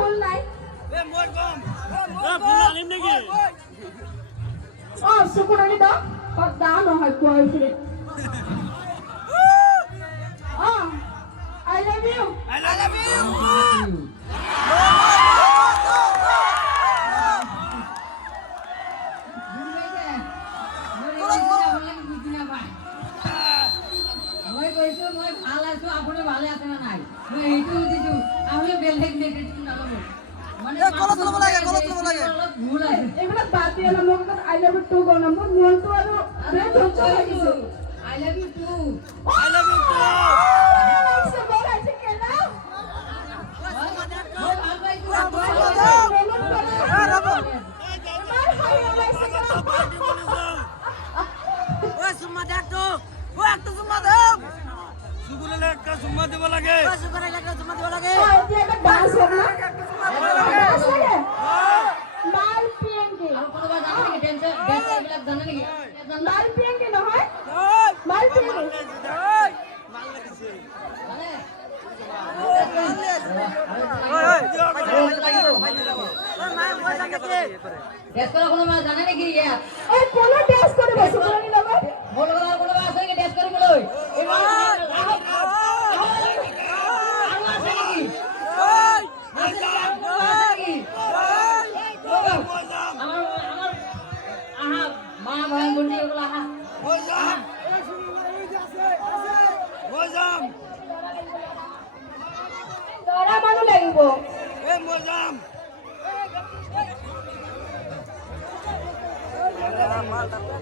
ফুল নাই অ সুকুরানি দাও দাও নহয় কোয়াই ফিরে অ আই লাভ ইউ মই ভাল আছো আপুনি ভালে আছে না নাই মই এইটো দিছো আমি বেলেগ নেগেটিভ নালাগো মানে কলত লব লাগে ভুল আছে এগুলা বাদ দিয়ে না মোক আই লাভ ইউ টু গো না মোৰ মনটো আৰু ব্রেন হচ্ছ লাগিছে I love you too I love you too সে বলা আছে কেন মই ভাল পাইছো ওই সুম্মা দেখ তো ও একটা সুম্মা দাও সুগুলে একটা সুম্মা দেব লাগে ও সুগুলে একটা সুম্মা দেব লাগে এটা একটা ডান্স হবে না ডান্স লাগে মাল পিएंगे আর কোনবা জানে নাকি ড্যান্সার ড্যান্সার বিলাক জানে নাকি মাল পিएंगे নহয় মাল পিएंगे মাল লাগিছে মানে ড্যান্স করা কোনো জানে নাকি ইয়া